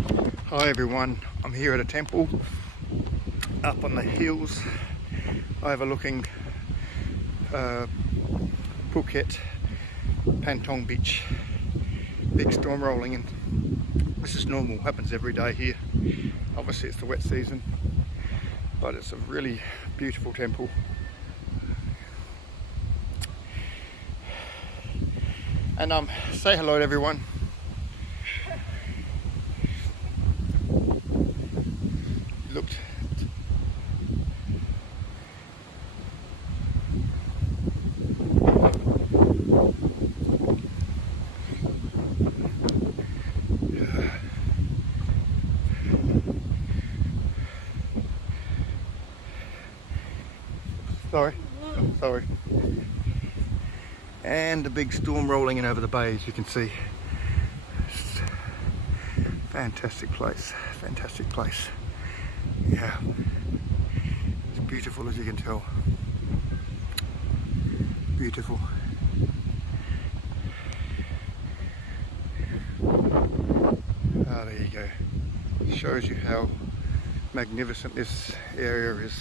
Hi everyone, I'm here at a temple up on the hills overlooking Phuket, Pantong Beach. Big storm rolling in. This is normal, happens every day here. Obviously it's the wet season, but it's a really beautiful temple. And say hello to everyone. Looked. Sorry. And a big storm rolling in over the bay, as you can see. Fantastic place, fantastic place. Yeah, it's beautiful as you can tell. Beautiful. Ah, there you go. Shows you how magnificent this area is.